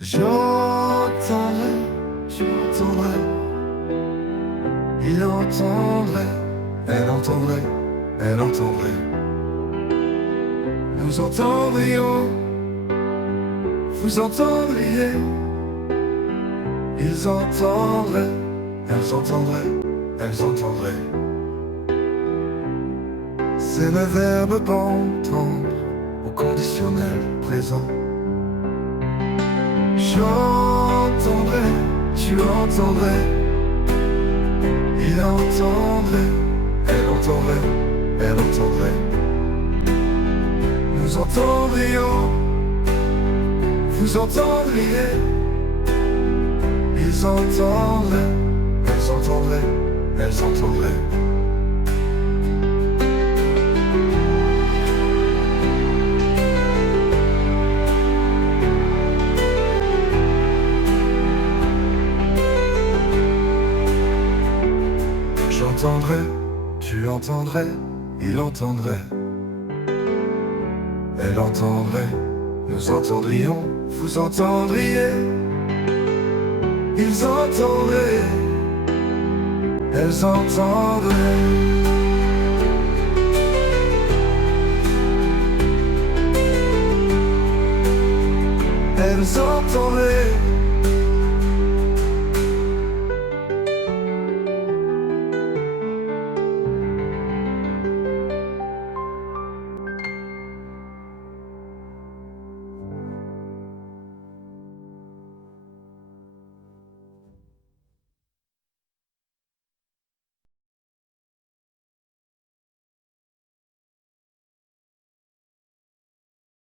J'entendrai, tu entendrais, il entendrait, elle entendrait, elle entendrait. Nous entendrions, vous entendriez, ils entendraient, elles entendraient, elles entendraient. C'est le verbe entendre au conditionnel présent. J'entendrai, tu entendrais, il entendrait, elle entendrait, elle entendrait. Nous entendrions, vous entendriez, ils entendraient, elles entendraient, elles entendraient. J'entendrais, tu entendrais, il entendrait, elle entendrait, nous entendrions, vous entendriez, ils entendraient, elles entendraient. Elles entendraient,